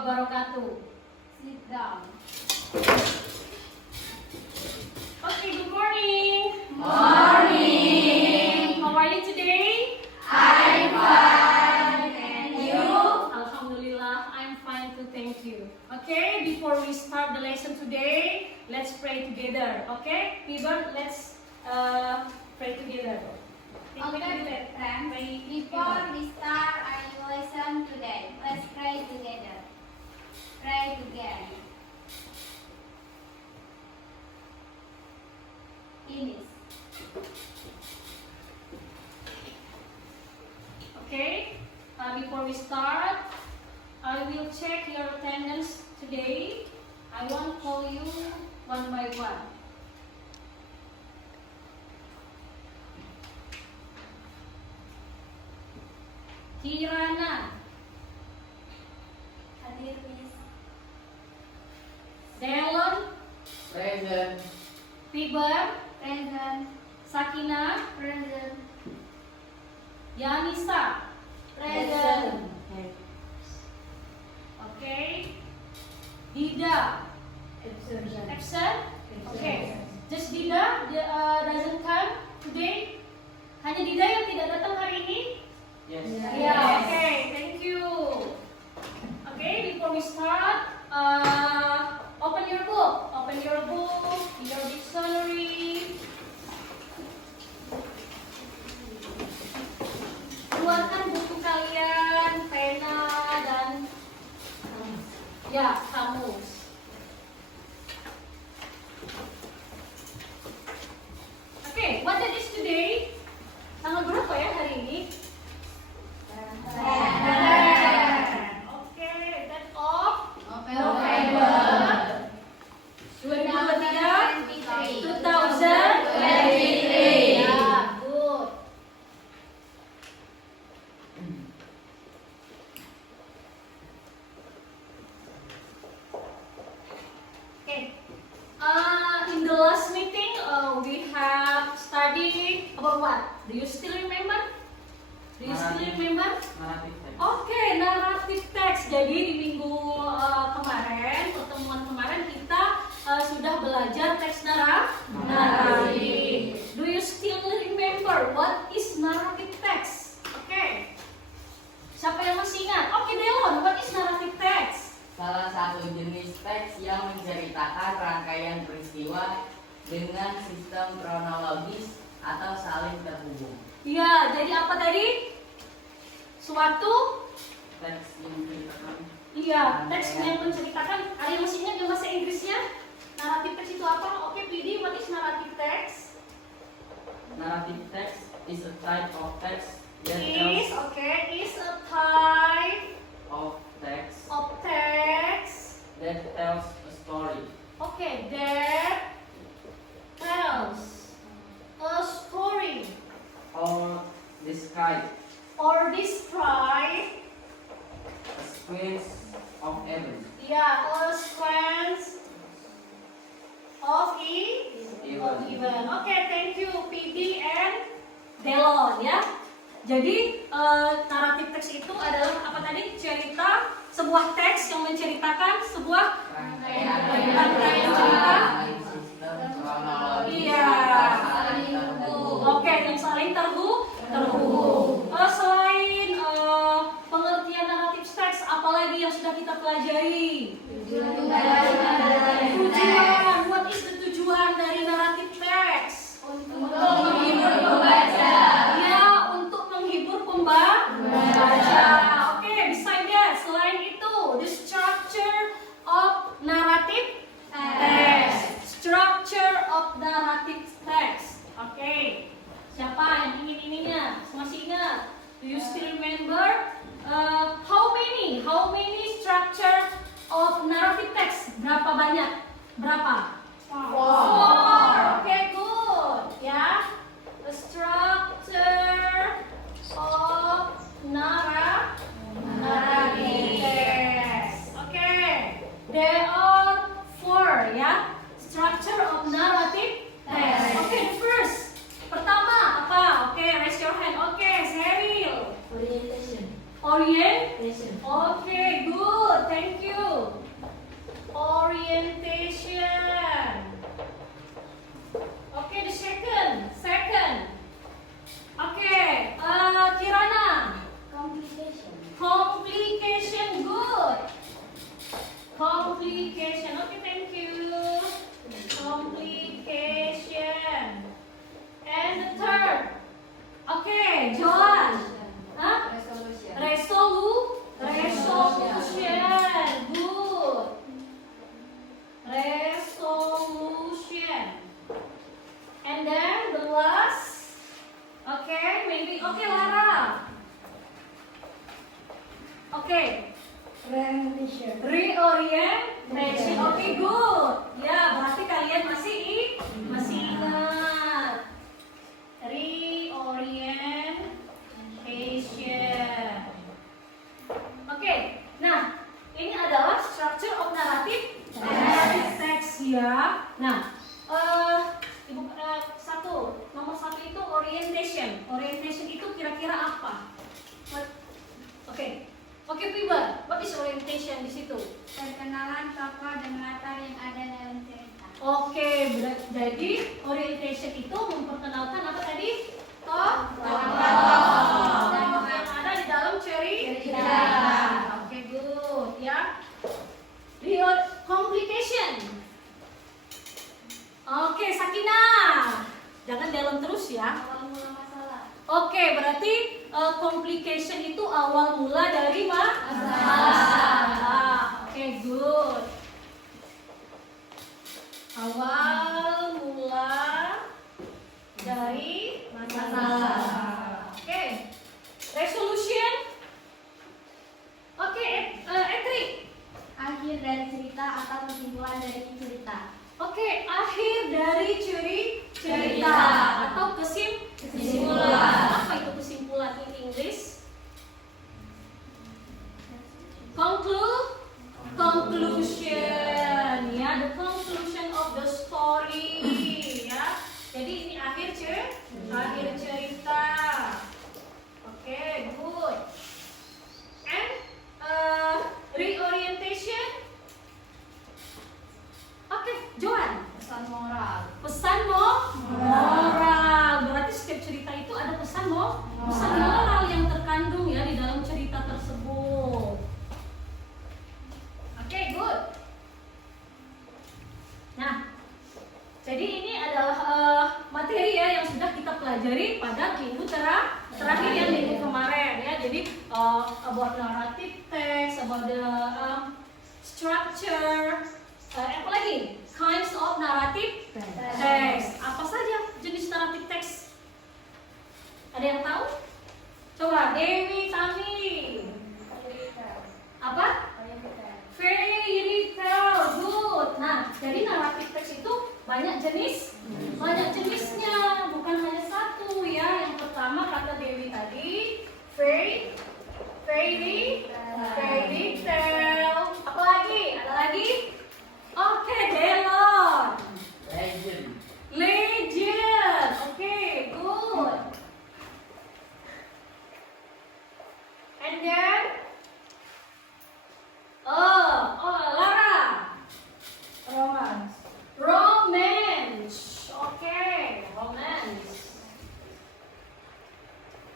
wabarakatuh. Sit down. Okay, good morning. Morning. How are you today? I'm fine. And you? Alhamdulillah, I'm fine too, thank you. Okay, before we start the lesson today, let's pray together. Okay, people, let's pray together. Okay, friends. Before we start our lesson today, let's pray together. Pray together. Ines. Okay, before we start, I will check your attendance today. I won't call you one by one. Kirana, Hadir, Miss. Delon, Present. Piber, Present. Sakina, Present. Yanisa. Present. Okay. Dida. Absent. Okay. Just Dida doesn't come today. Hanya Dida yang tidak datang hari ini. Yes. Yeah. Okay. Thank you. Okay. Before we start, open your book. Open your book. Your dictionary. Keluarkan buku kalian, pena dan ya kamus. Okay, what date is today? Tanggal berapa ya hari ini? Okay, that's of November 2023. 2023. Ya, good. Okay. In the last meeting, we have studied about what? Do you still remember? Do you still remember? Narrative text. Oke, narrative text. Jadi di minggu kemarin, pertemuan kemarin kita sudah belajar teks naratif. Do you still remember what is narrative text? Oke. Siapa yang masih ingat? Oke, Delon, what is narrative text? Salah satu jenis teks yang menceritakan rangkaian peristiwa dengan sistem kronologis atau saling terhubung. Ya, jadi apa tadi? Suatu Teks yang menceritakan. iya, teks yang menceritakan. Ada yang masih ingat yang bahasa Inggrisnya? Narrative text itu apa? Oke, PD, what is narrative text? Narrative text is a type of text that Is tells is a type of text of text. that tells a story. Okay, that tells a story Or describe or describe a sequence of events. a sequence of event. Okay, thank you PD and Delon ya. Jadi naratif teks itu adalah apa tadi? Cerita, sebuah teks yang menceritakan sebuah rangkaian cerita. Sistem kronologis Iya. saling terhubung. Oke, yang saling terhubung. Selain pengertian naratif teks, apalagi yang sudah kita pelajari? Tujuan. What is the tujuan dari naratif teks? Untuk menghibur pembaca. Ya, untuk menghibur pembaca. Oke, besides that, selain itu, the structure of narrative text. Structure of narrative text. Oke. Siapa yang ingin ininya? Masih ingat? Do you still remember? How many structure of narrative text? Berapa banyak? Berapa? 4. Okay, good. Ya. The structure of narrative text. Okay. There are 4 ya. Structure of narrative text. Okay, the first. Pertama apa? Okay, raise your hand. Okay, Cheryl. Orientation. Orientation. Okay, good. thank you. Orientation. Okay, the second. Okay, Kirana. Complication. Complication, good. Complication, okay, thank you. Complication. And the third. Okay, Joan. Huh? Resolution. Resolution, good. Resolution. And then the last. Okay, maybe. Okay, Lara. Okay. Reorientation. Okay, good. Ya, berarti kalian masih ingat. Reorientation. Oke. Nah, ini adalah structure of narrative text ya. Nah, nomor satu itu orientation. Orientation itu kira-kira apa? Oke, Piba, what is orientation di situ? Perkenalan tokoh dan latar yang ada dalam cerita. Oke, jadi orientation itu memperkenalkan apa tadi? Tokoh yang ada di dalam cerita. Oke, good ya. Complication. Oke, Sakinah. Jangan dalam terus ya. Awal mula masalah. Oke, berarti complication itu awal mula dari Masalah. Oke, good. Awal mula dari masalah. Oke. Resolution. Oke, Etri. Akhir dari cerita atau kesimpulan dari cerita. Oke, akhir dari cerita atau kesimpulan. Apa itu kesimpulan in English? Conclusion. Ya, the conclusion of the story. Ya, jadi ini akhir cerita. Oke, good. And reorientation. Oke, Joan. Pesan moral. Pesan moral. Berarti setiap cerita itu ada pesan moral yang terkandung ya di dalam cerita tersebut. Oke, good. Nah, jadi ini adalah materi ya yang sudah kita pelajari pada minggu terakhir yang minggu kemarin ya. Jadi about narrative text, about the structure, apa lagi? Kinds of narrative text. Apa saja jenis narrative text? Ada yang tahu? Coba Dewi, Tami. Apa? Fairy tale, good. Nah, jadi narrative text itu banyak jenisnya, bukan hanya satu ya. Yang pertama kata Dewi tadi, fairy tale. Apa lagi? Ada lagi? Oke, Delon. Legend. Oke, good. And then Lara. Romance. Oke, romance.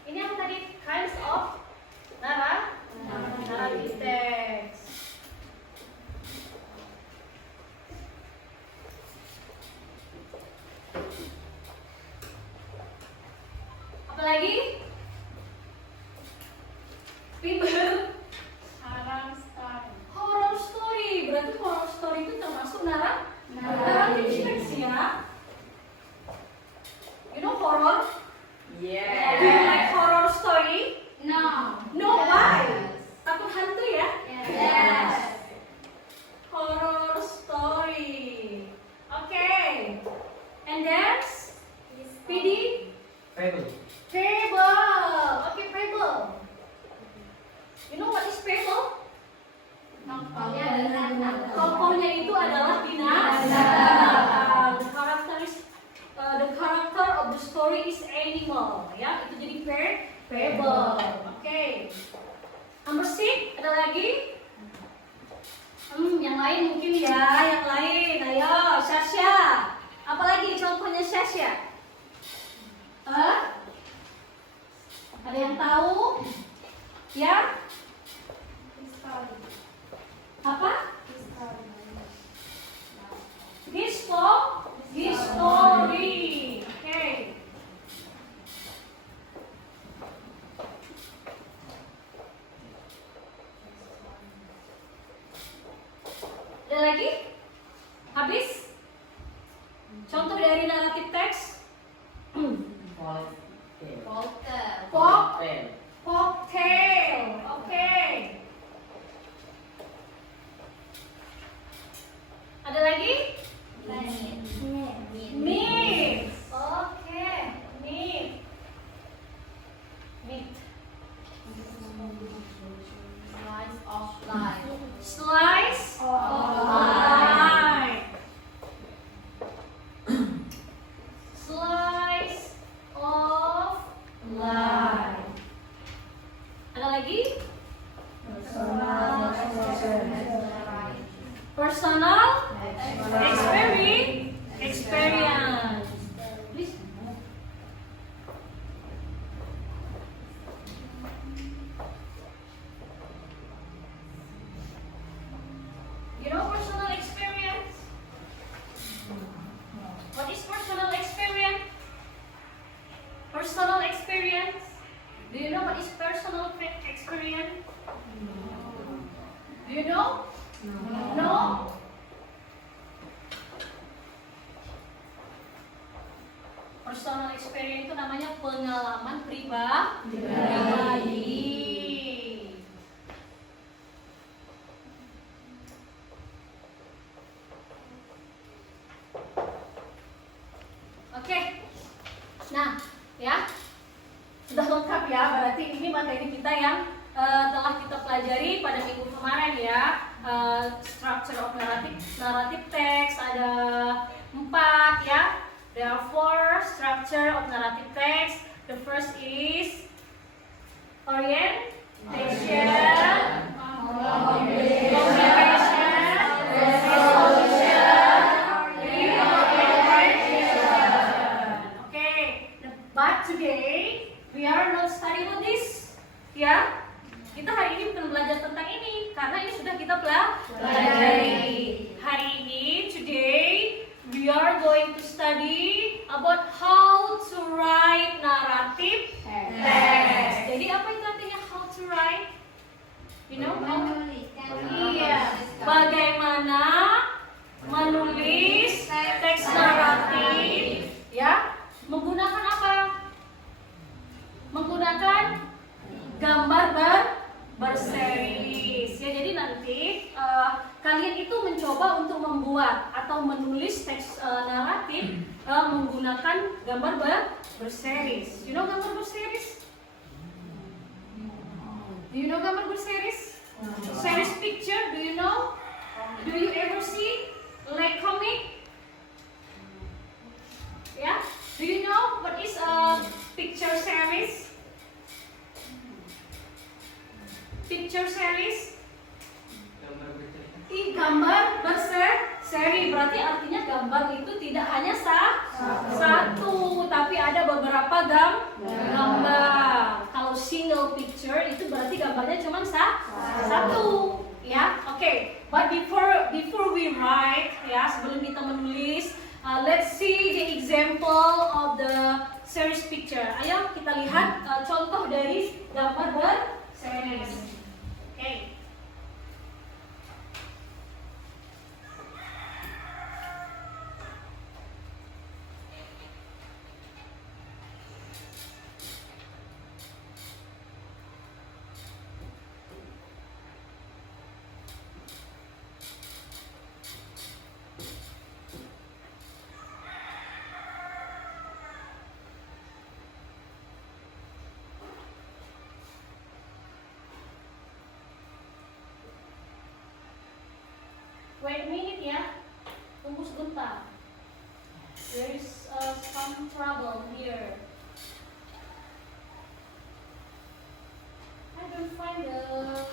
Ini apa tadi? Kinds of narrative text. Apa lagi? People. Horror story. Berarti horror story itu termasuk narrative text ya. You know horror? Do you like horror story? No. No, why? Takut hantu ya? Yes. Horror story. Okay. And then PD? Fable. Okay, fable. You know what is fable? Tokohnya itu adalah binatang. The character of the story is animal. Ya, itu jadi fable. Okay. Number 6, ada lagi? yang lain mungkin ya, yang lain. Ayo, Sasha. Apalagi contohnya Sasha? Ada yang tahu? Ya? Apa? History. Oke. Ada lagi? Habis? Contoh dari naratif teks? Walter. Cocktail. Oke. Ada lagi? Meat. Oke. Meat. Slice of life. Slice of life. Slice of life. Ada lagi? Personal experience. Please. You know personal experience? What is personal experience? Personal experience? Do you know what is personal experience? Do you know? No? Personal experience itu namanya pengalaman pribadi. Oke. Nah, ya. Sudah lengkap ya, berarti ini materi kita yang telah kita pelajari pada minggu kemarin ya. Structure of narrative text ada 4 ya. There are 4 structure of narrative text. The first is orientation, communication, resolution, reorientation. Okay, but today we are not studying about this. Ya, kita hari ini bukan belajar tentang ini karena ini sudah kita pelajari. Hari ini, today, we are going to study about how to write narrative text. Jadi apa itu artinya how to write? You know? Iya. Bagaimana menulis teks naratif? Ya. Menggunakan apa? Menggunakan gambar berseris. Ya, jadi nanti kalian itu mencoba untuk membuat atau menulis teks naratif menggunakan gambar berseris. You know gambar berseris? Do you know gambar berseris? Series picture, do you know? Do you ever see like comic? Yeah? Do you know what is a picture series? Picture series? Gambar berseri, berarti artinya gambar itu tidak hanya satu, tapi ada beberapa gambar. Kalau single picture itu berarti gambarnya cuma satu, ya. Oke. But before we write, ya, sebelum kita menulis, let's see the example of the series picture. Ayo kita lihat contoh dari gambar berseris. Oke. Wait a minute ya, tunggu sebentar. There is some trouble here. I don't find the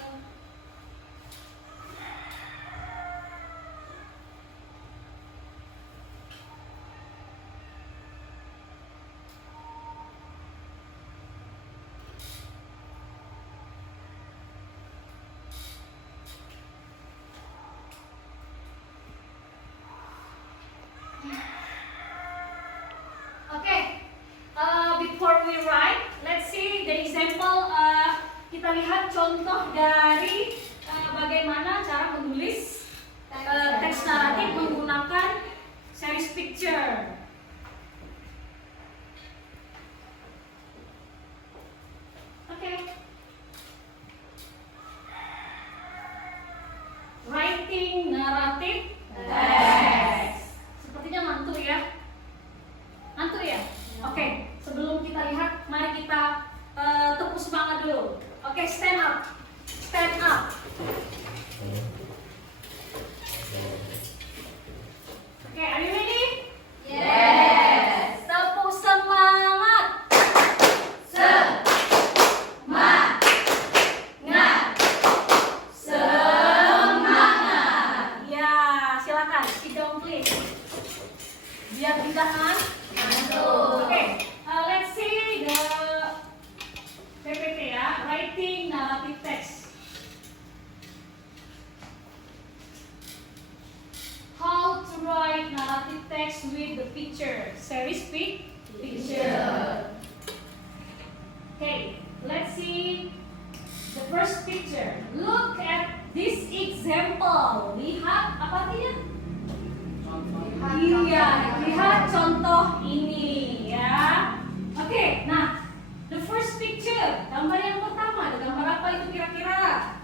series picture. Okay, let's see the first picture. Look at this example. Lihat apa artinya? Iya, lihat contoh ini ya. Oke, nah the first picture, gambar yang pertama, ada gambar apa itu kira-kira?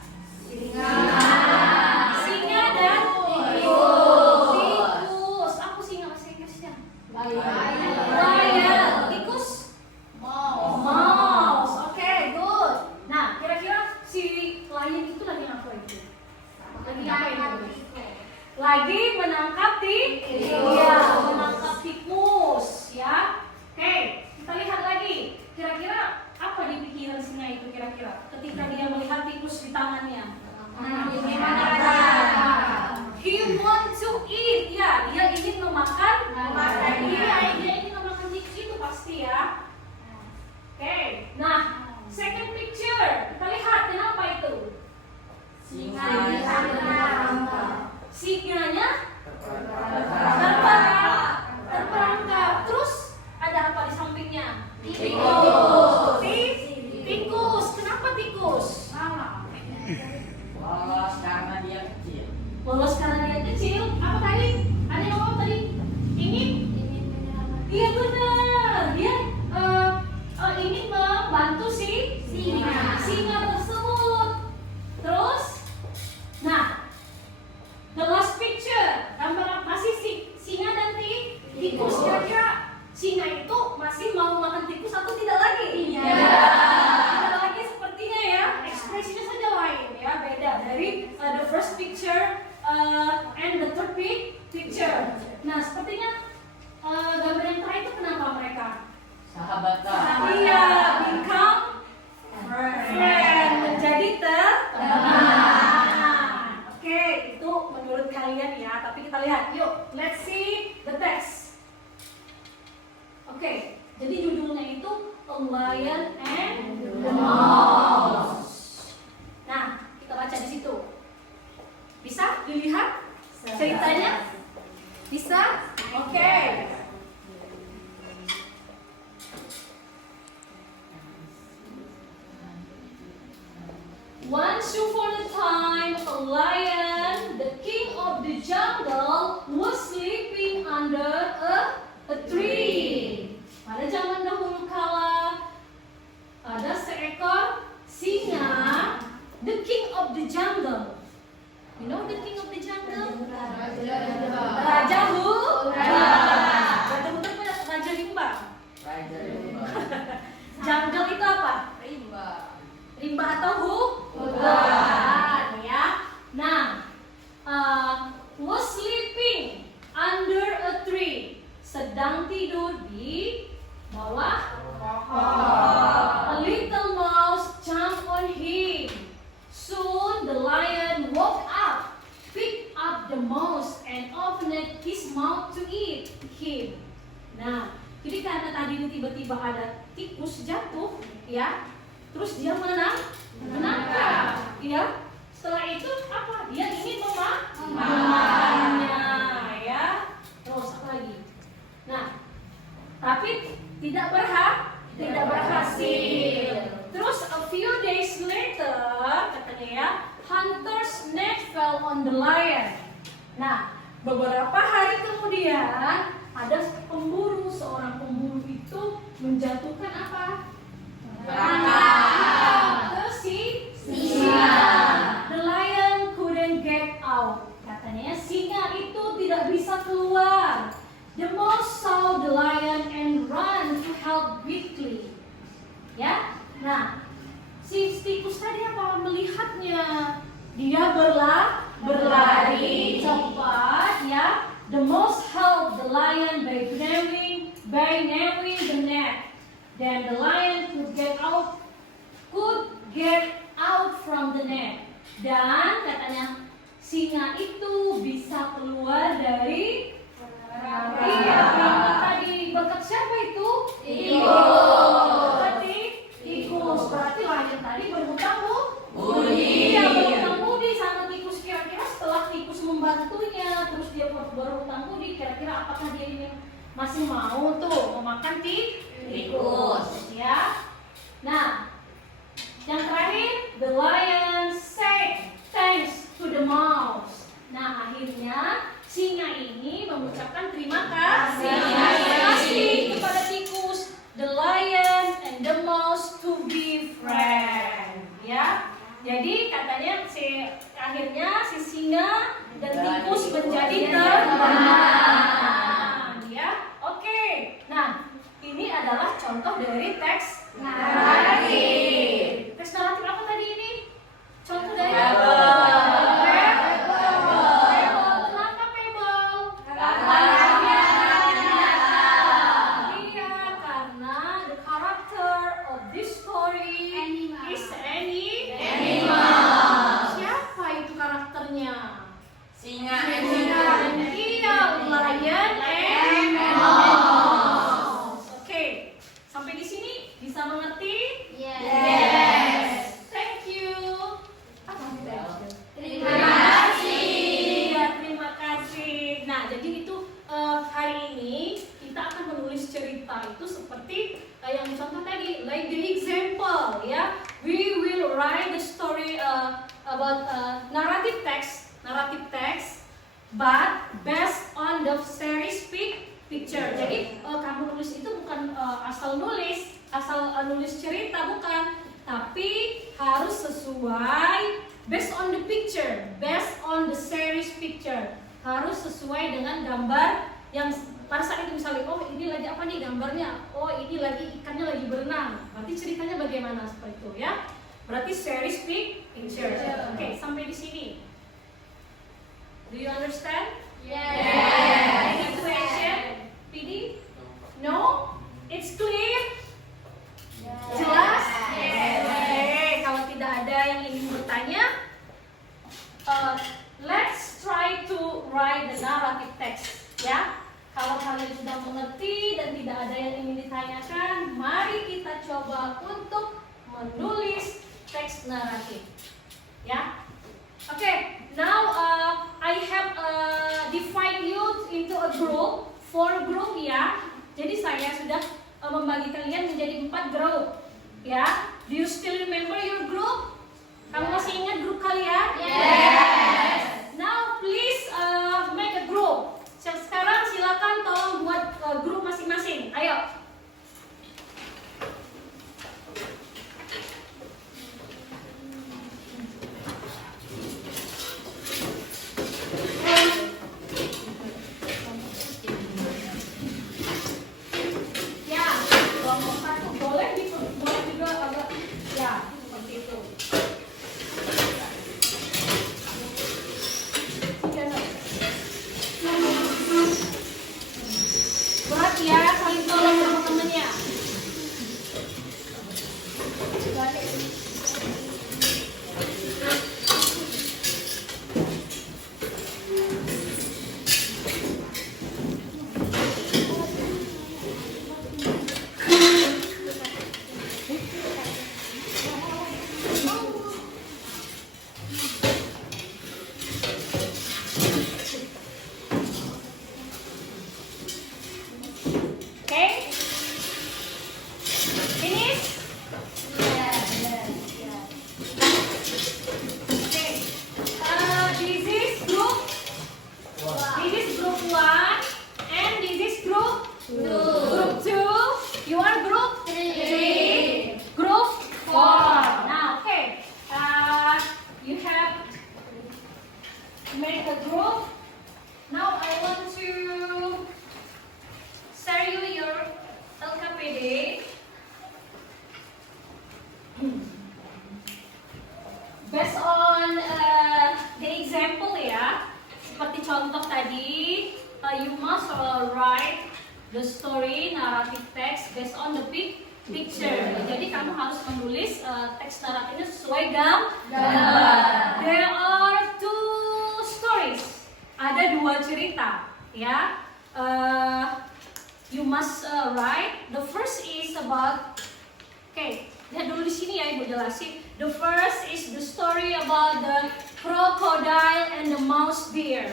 Singa dan tikus. Aku singa bahasa Inggrisnya. Lion. Tikus? Mouse. Oke, good. Nah, kira-kira si lion itu lagi apa itu? Lagi apa itu? Lagi menangkap tikus. Iya, menangkap tikus ya. Oke, kita lihat lagi. Kira-kira apa di pikiran singa itu kira-kira ketika dia melihat tikus di tangannya? He want to eat. Ya, dia ingin memakan. Iya, dia ingin memakan tikus itu pasti ya. Oke, nah second picture kita lihat kenapa itu? Singanya terperangkap. Terus ada apa di sampingnya? Tikus. Kenapa tikus? Lolos karena dia kecil. Lolos karena dia kecil. Apa tadi? Ada yang ngomong tadi? Ingin? Iya benar. Dia ingin membantu si singa tersebut. Terus, nah, the last picture, gambar masih singa dan tikus. Kira-kira singa itu masih mau makan tikus atau tidak lagi? Tidak lagi sepertinya ya. Ekspresinya saja lain ya, beda dari the first picture and the third picture. Nah, sepertinya gambar yang terakhir itu kenapa mereka? Sahabatan. Iya, become friend, menjadi teman. Oke, itu menurut kalian ya. Tapi kita lihat, yuk, let's see the text. Oke, jadi judulnya itu A Lion and the Mouse. Nah, kita baca di situ. Bisa dilihat ceritanya? Bisa? Oke. Once upon a time, a lion, the king of the jungle, was sleeping under a tree. Pada zaman dahulu kala, ada seekor singa, the king of the jungle. You know the king of the jungle? Raja hutan. Raja hutan punya raja rimba. Jungle itu apa? Rimba atau hutan ya. Nah, was sleeping under a tree, sedang tidur di bawah pohon. A little mouse jumped on him. Soon the lion woke up, picked up the mouse and opened his mouth to eat him. Nah, jadi karena tadi tiba-tiba ada tikus jatuh ya, terus dia menangkap, ya. Setelah itu apa? Dia ingin memakannya, ya. Terus apa lagi? Nah, tapi tidak berhasil. Terus a few days later, katanya ya, hunter's net fell on the lion. Nah, beberapa hari kemudian ada seorang pemburu itu menjatuhkan apa? Ke singa. The lion couldn't get out. Katanya singa itu tidak bisa keluar. The mouse saw the lion and ran to help quickly. Ya, nah si tikus tadi apa? Melihatnya, dia berlari cepat ya. The mouse helped the lion by narrowing the net. Then the lion could get out from the net. Dan katanya singa itu bisa keluar dari tadi. Berkat siapa itu? Tikus. Berarti lion tadi berhutang budi. Iya, berhutang budi sama tikus. Kira-kira setelah tikus membantunya, terus dia berhutang budi, kira-kira apakah dia ini masih mau mau tuh makan tikus, ya. Nah, yang terakhir, the lion said thanks to the mouse. Nah, akhirnya singa ini mengucapkan terima kasih kepada tikus, the lion and the mouse to be friend, ya. Jadi katanya akhirnya si singa dan tikus menjadi teman, ya. Oke. Nah, ini adalah contoh dari teks naratif. Teks naratif apa tadi ini? Contoh dari singa. Iya, lion and mouse. Oke, sampai di sini bisa mengerti? Yes. Thank you. Terima kasih. Ya, terima kasih. Nah, jadi itu hari ini kita akan menulis cerita itu seperti yang contoh tadi, like the example, ya. We will write the story about narrative text, but based on the series picture. Jadi kamu nulis itu bukan asal nulis cerita, bukan, tapi harus sesuai based on the picture, based on the series picture. Harus sesuai dengan gambar yang pada saat itu, misalnya, oh ini lagi apa nih gambarnya, oh ini lagi ikannya lagi berenang, berarti ceritanya bagaimana, seperti itu, ya. Berarti series picture. Oke, sampai di sini. Do you understand? Yes. Any question? PD? No? It's clear? Jelas? Oke, kalau tidak ada yang ingin bertanya, let's try to write the narrative text, ya. Kalau kalian sudah mengerti dan tidak ada yang ingin ditanyakan, mari kita coba untuk menulis teks naratif, ya. Okay, now I have divide you into a group, 4 group, ya. Jadi saya sudah membagi kalian menjadi 4 grup, ya. Do you still remember your group? Kamu masih ingat grup kalian? Yes. Now please make a group. Sekarang silakan tolong buat grup masing-masing. Ayo. Berat ya, saling tolong teman-temannya. Okay? Finish? Okay. This is group. This is group 1 and this is group 2. Group 2. You are group 3. Group 4. Now, okay. You have made a group. Now I want to share you your LKPD. Based on the example, ya, seperti contoh tadi, you must write the story narrative text based on the picture. Jadi kamu harus menulis teks naratifnya sesuai gambar. There are 2 stories. Ada 2 cerita, ya. You must write. The first is about. Okay, lihat dulu di sini ya, Ibu jelasin. The first is the story about the crocodile and the mouse deer.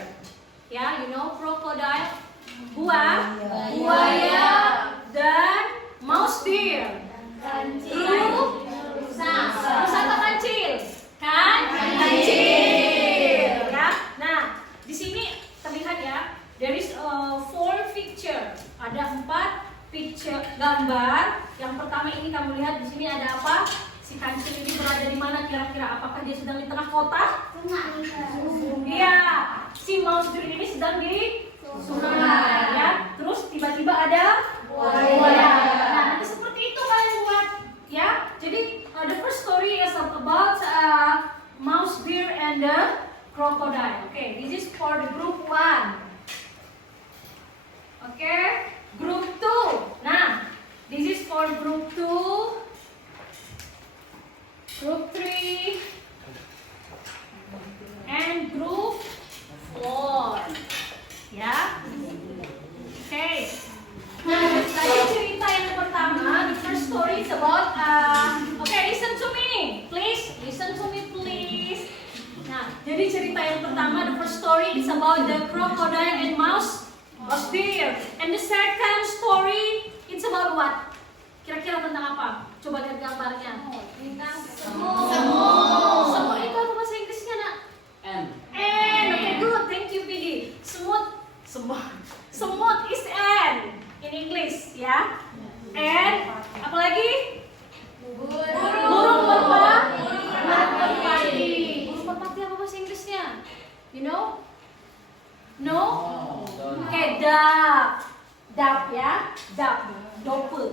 Ya, you know crocodile buaya, dan mouse deer. Grup rusa atau kancil? Kancil. Ya. Nah, di sini terlihat ya, there is 4 picture. Ada 4 picture gambar. Yang pertama ini kamu lihat di sini ada apa? Si kancil ini berada di mana kira-kira? Apakah dia sedang di tengah kota? Iya. Si mouse deer ini sedang di sungai ya. Terus tiba-tiba ada buaya. Nah, nanti seperti itu kalian buat ya. Jadi the first story is about mouse deer and the crocodile. Okay, this is for the group 1. Okay, group 2. Nah, this is for group 2, group 3, and group 4. Ya. Okay. Nah, tadi cerita yang pertama, the first story is about okay, listen to me. Please, listen to me please. Nah, jadi cerita yang pertama, the first story is about the crocodile and mouse deer. And the second story, it's about what? Kira-kira tentang apa? Coba lihat gambarnya. Tentang Semut. Semut itu apa bahasa Inggrisnya, Nak? M. Okay, good. Thank you, Pidi. Semut is an in English, ya. And apa lagi? Burung merpati. Burung merpati apa bahasa Inggrisnya? You know? No? Okay, dove. Dove ya, dove. Doppel.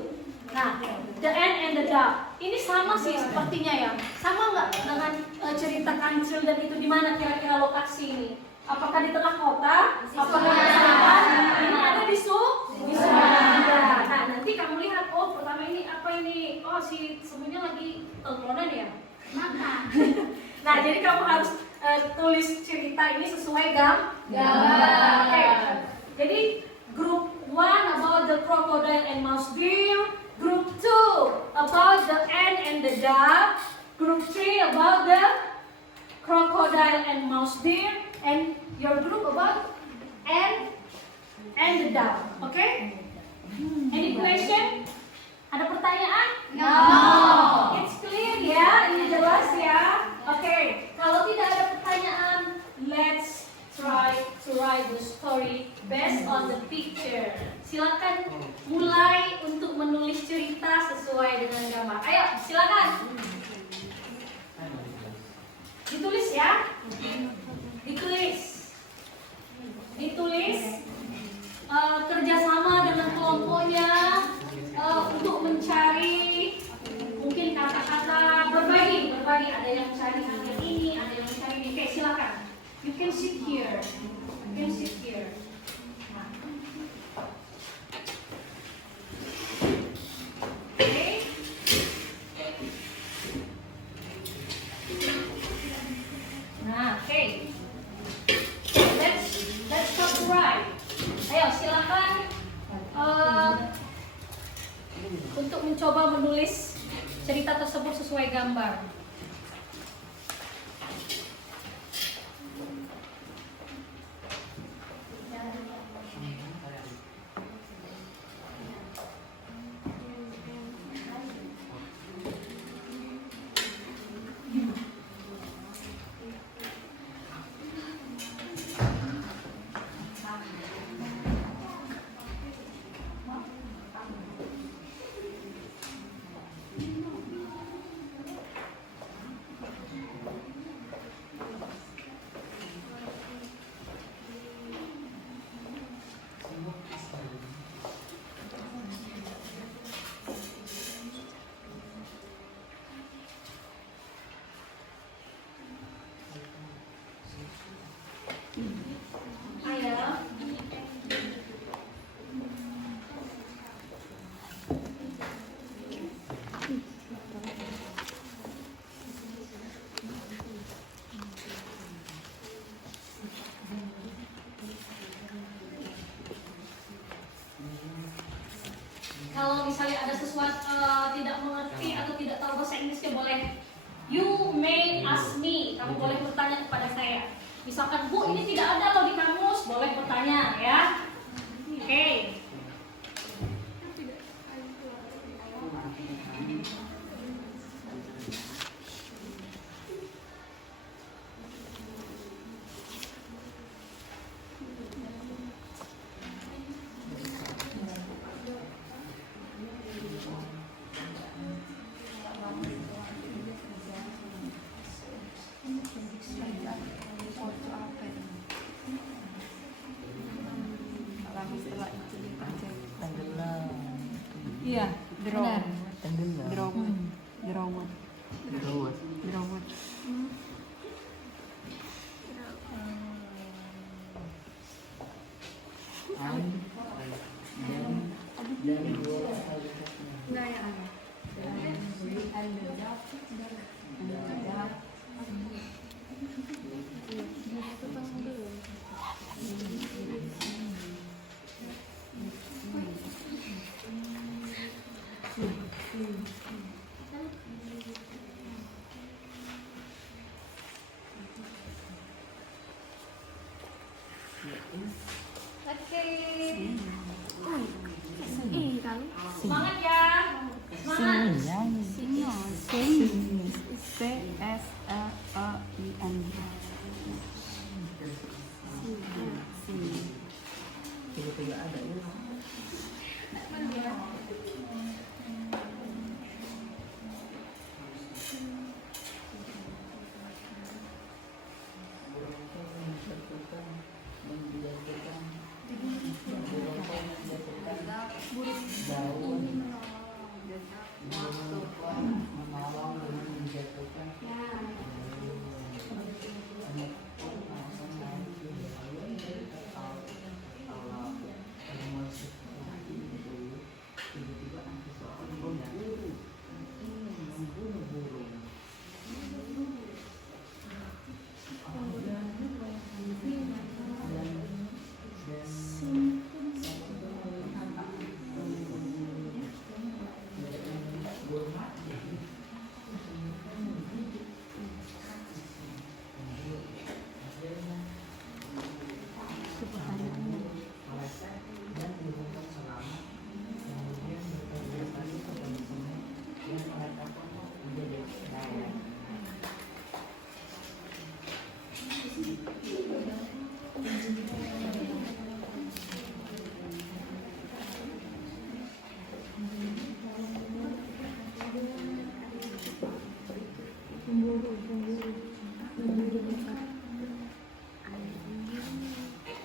Nah, the ant and the dove. Ini sama sih sepertinya ya. Sama nggak dengan cerita kancil dan itu di mana kira-kira lokasi ini? Apakah di tengah kota? Apakah di selatan? Ini ada di sungai. Nah, nanti kamu lihat, oh pertama ini apa ini? Oh, si semuanya lagi teleponan ya. Nah, jadi kamu harus tulis cerita ini sesuai gambar. Oke. Jadi group 1 about the crocodile and mouse deer, group 2 about the ant and the dove, group 3 about the crocodile and mouse deer, and your group about ant and the dove. Okay? Any question? Ada pertanyaan? No. It's clear ya, ini jelas ya. Oke, kalau tidak ada pertanyaan, let's try to write the story based on the picture. Silakan mulai untuk menulis cerita sesuai dengan gambar. Ayo, silakan. Ditulis ya. Ditulis kerjasama dengan kelompoknya untuk mencari mungkin kata-kata berbagi. Ada yang mencari ini, ada yang mencari ini. Oke, silakan. You can sit here. Nah. Okay. Nah, okay. Let's start to write. Ayo, silakan untuk mencoba menulis cerita tersebut sesuai gambar. Kalau misalnya ada sesuatu tidak mengerti atau tidak tahu bahasa Inggrisnya, boleh you may ask me. Kamu boleh bertanya kepada saya. Misalkan, Bu, ini tidak ada loh di kamus, boleh bertanya ya. Okay. Tenggelam. Iya, Benar. Tenggelam. Jerawat. Jerawat. Jerawat. Jerawat. Okay. Semangat ya. Semangat. CSLAIN. Tiga-tiga ada ya.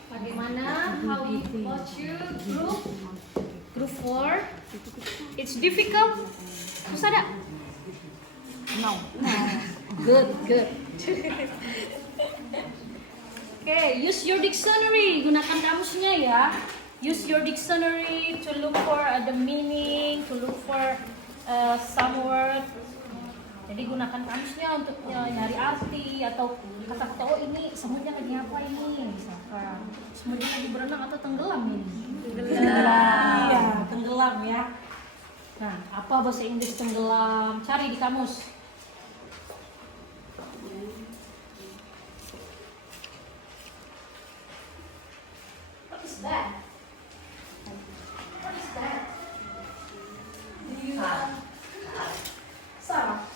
Bagaimana? How about you? Group 4. It's difficult. Susah tak? No. Good. Okay, use your dictionary. Gunakan kamusnya ya. Use your dictionary to look for the meaning, to look for some word. Jadi gunakan kamusnya untuk nyari arti atau kata-kata, oh ini semutnya lagi apa ini, misalkan semutnya lagi berenang atau tenggelam ini. Tenggelam. Iya, tenggelam ya. Nah, apa bahasa Inggris tenggelam? Cari di kamus. What is that? What is that? Do you know? Sarah.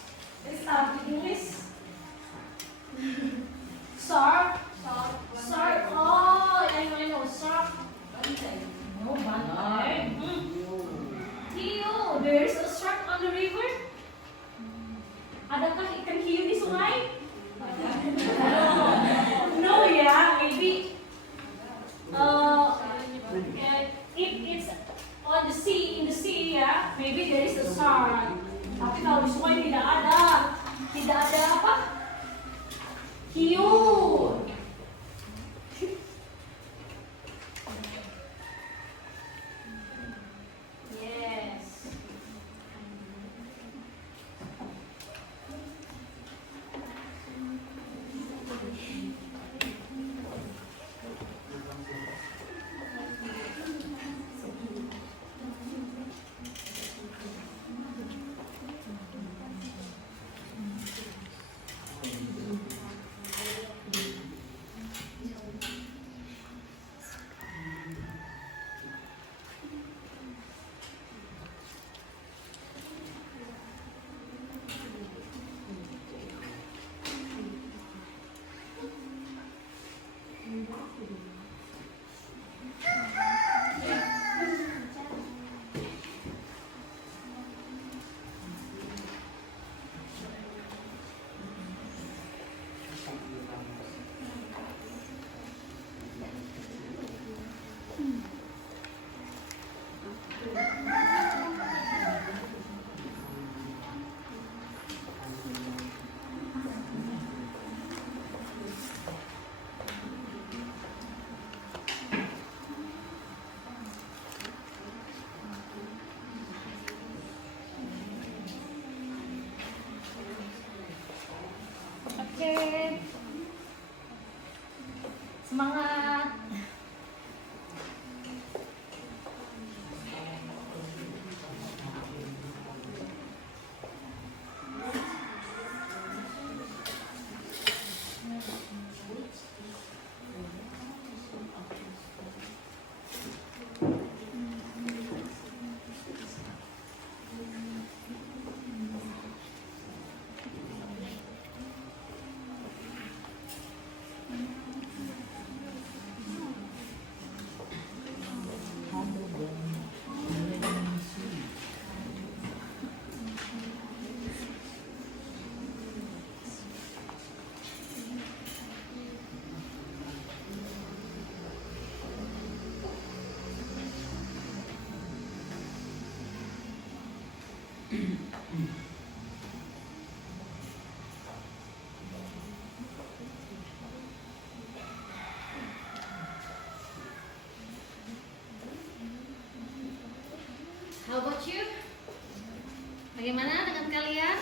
Is English? Shark. Shark. Oh, I know. Shark. No, bantay. Hiu. There is a shark on the river. Adakah ikan hiu di sungai? No, ya. Maybe. If it's on the sea, in the sea, ya, maybe there is a shark. Tapi kalau di sungai tidak ada apa? Hiu. Yes. Oke. Semangat. How about you? Bagaimana dengan kalian?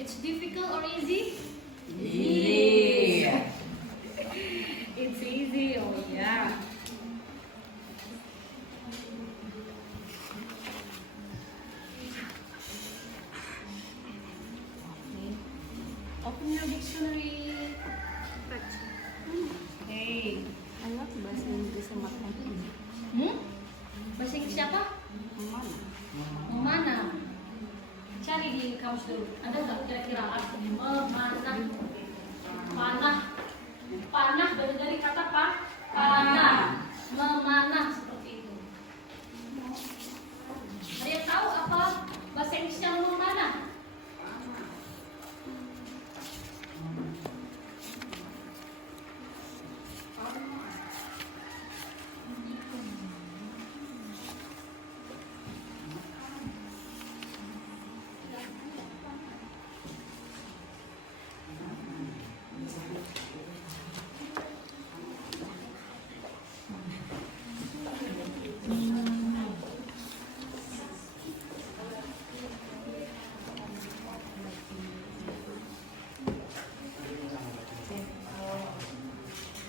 It's difficult or easy? Iya. It's easy, oh yeah. Open your dictionary. Okay. Anak bahasa Inggris sama lagi. Bahasa Inggris siapa? Mana? Mau mana? Cari di kamus dulu. Ada nggak kira-kira arti memanah? Panah. Panah dari kata apa? Panah. Memanah seperti itu. Ada yang tahu apa bahasa Inggrisnya memanah?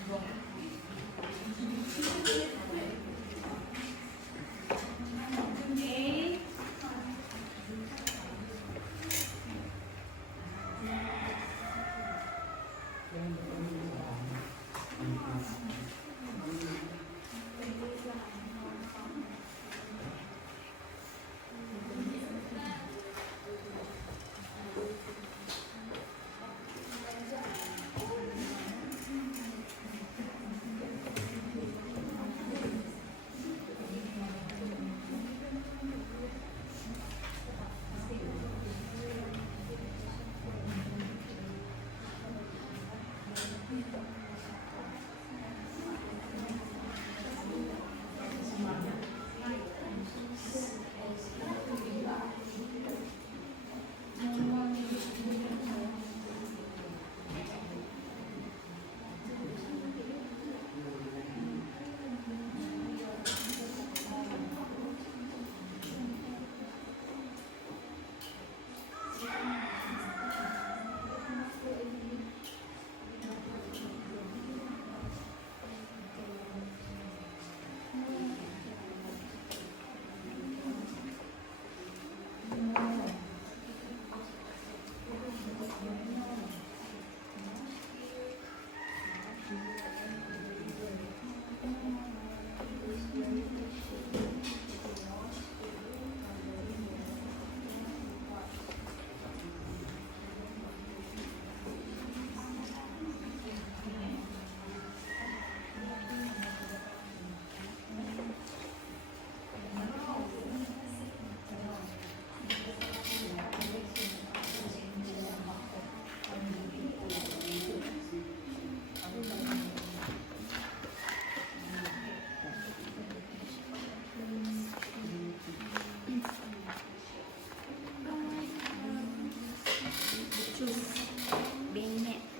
Okay.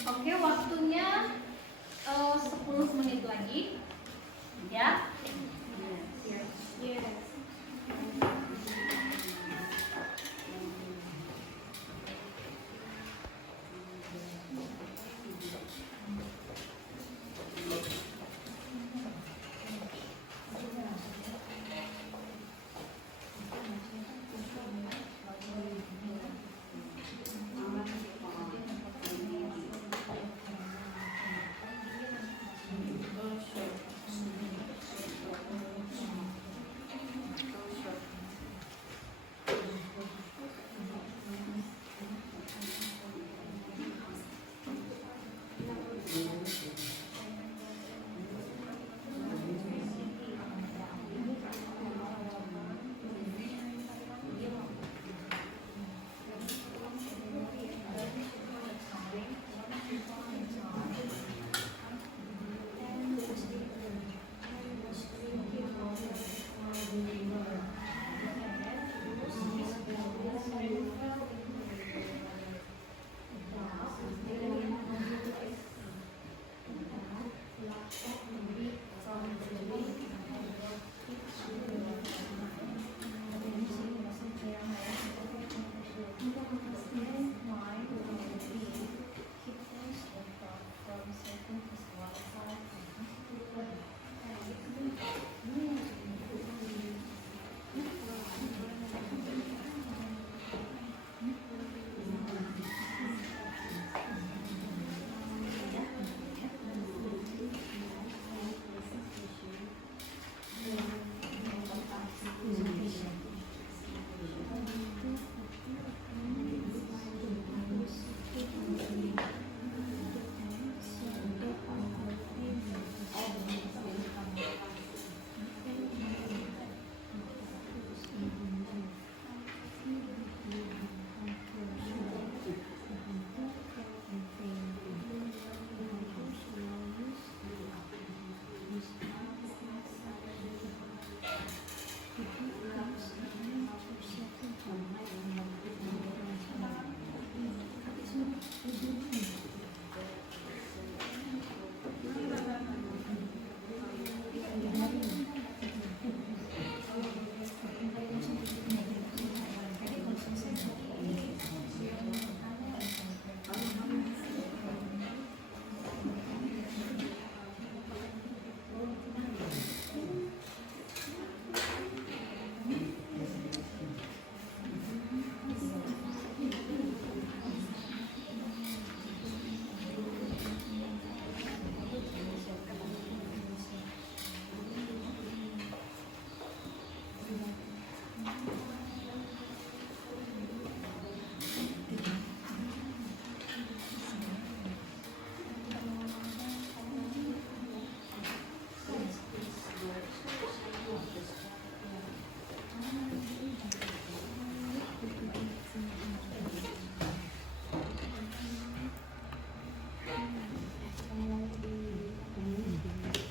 Oke, waktunya 10 menit lagi. Ya. Yes.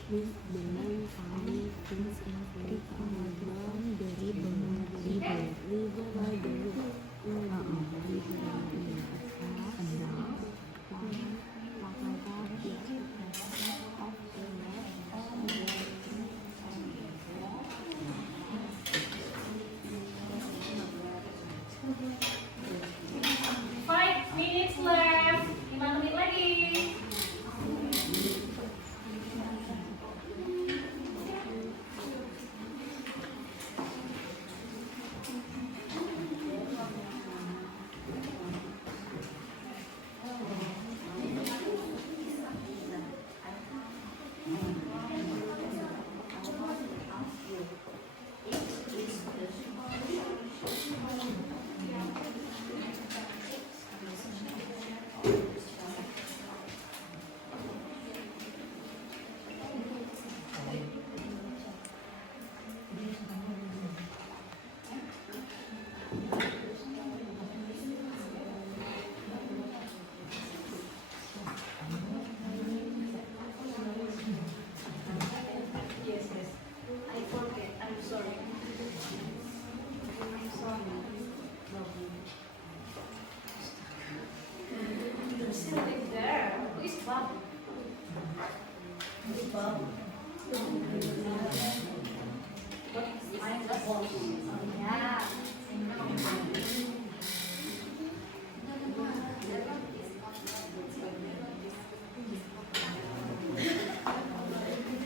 dengan kami things in Africa abang dari river Five minutes left. 5 menit lagi. Yes, yes. I forget. I'm sorry. I'm sorry. You're still right there. Who is Bob? Who is Bob? I'm the boss. Oh, yeah.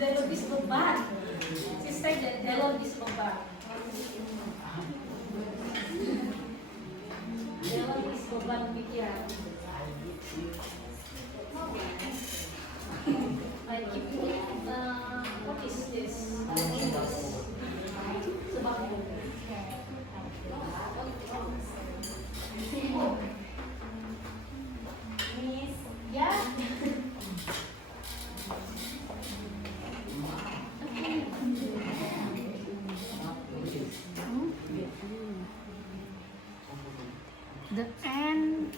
Dialog is beban. Sister, dialog is beban. Dialog is beban pikiran. I keep what is this? Sebabnya. Miss, ya. the end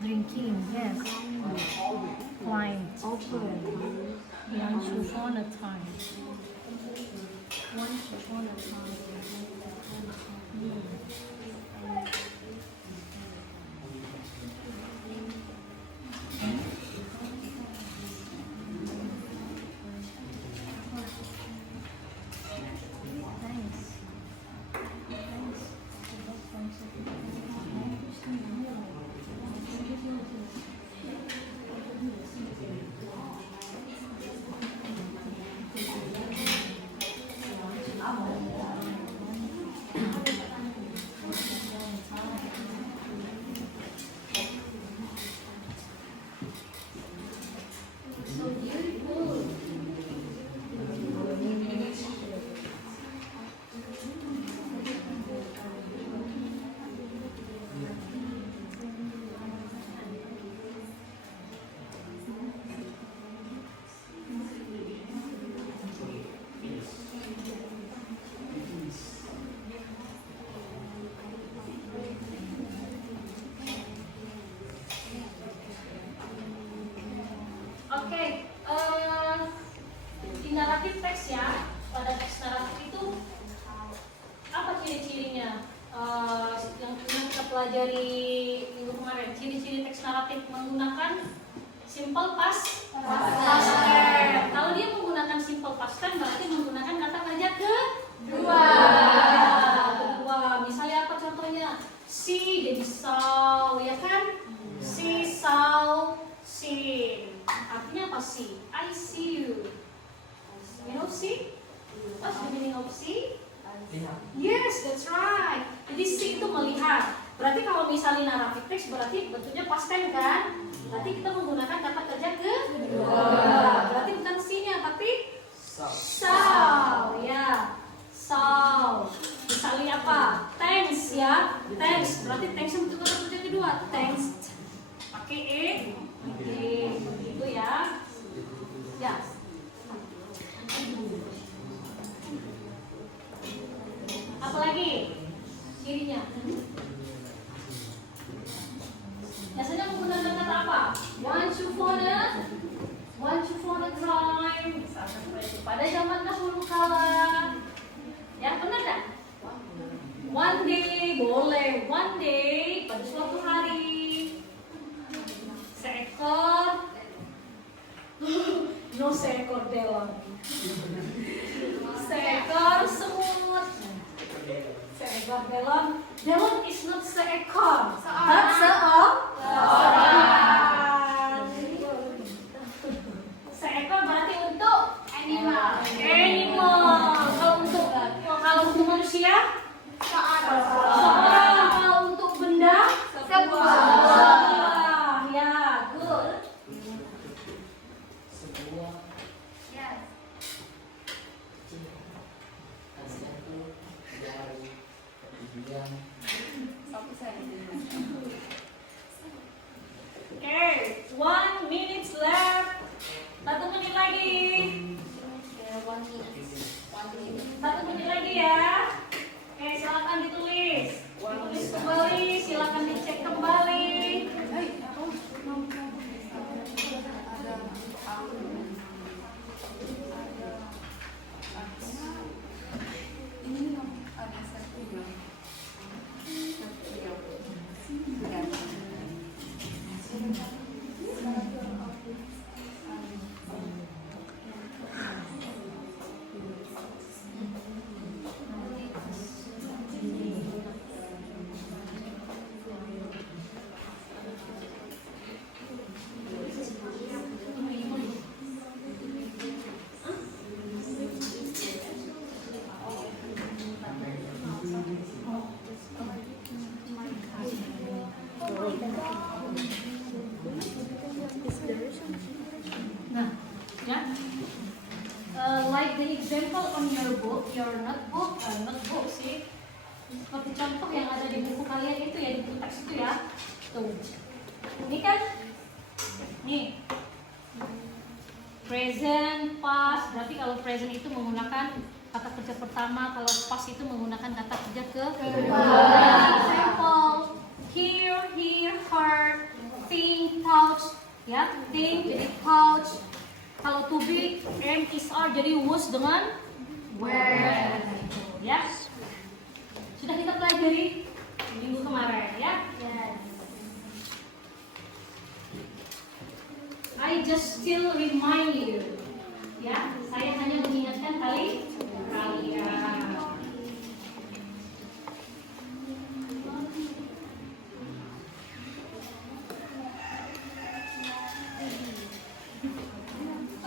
drinking, yes, wine, once upon a time, once upon a time. So beautiful. Oke, di naratif teks ya, pada teks naratif itu apa ciri-cirinya? Yang kita pelajari minggu kemarin, ciri-ciri teks naratif menggunakan simple past tense. Kalau dia menggunakan simple past tense berarti menggunakan kata kerja kedua. Misalnya apa contohnya? See jadi saw, ya kan? See, saw, seen. Artinya apa see? I see you. You know see? What's the meaning of see? Yes, that's right. Jadi see itu melihat. Berarti kalau misalnya naratif teks berarti bentuknya past tense kan? Berarti kita menggunakan kata kerja kedua. Berarti bukan see-nya tapi saw. Ya, saw. Misalnya apa? Thanks ya. Thanks. Berarti thanks itu kata kerja kedua. Thanks. Pakai e. Itu ya. Ya. Apalagi cirinya? Biasanya menggunakan kata apa? seekor delon. Seekor semut. Seekor delon. Delon is not seekor, but seorang. Seekor berarti untuk Animal. Kalau untuk manusia, seorang. Kalau untuk benda, sebuah. Ya, good. Sebuah Yes. satu dari kemudian Okay, 1 minute left. 1 menit lagi. 1 menit lagi ya. Oke, silakan ditulis. Ditulis kembali, silakan dicek kembali. Nah, ya. Like the example on your book, your notebook sih. Seperti contoh yang ada di buku kalian itu ya, di buku teks itu ya. Tuh. Ini kan? Nih. Present, past. Berarti kalau present itu menggunakan kata kerja pertama, kalau past itu menggunakan kata kerja kedua. Example, here, heard, think, touch. Ya, think jadi touch. Kalau to be, is are jadi was dengan where. Ya. Sudah kita pelajari minggu kemarin ya. Yes. I just still remind you. Ya, saya hanya mengingatkan kalian.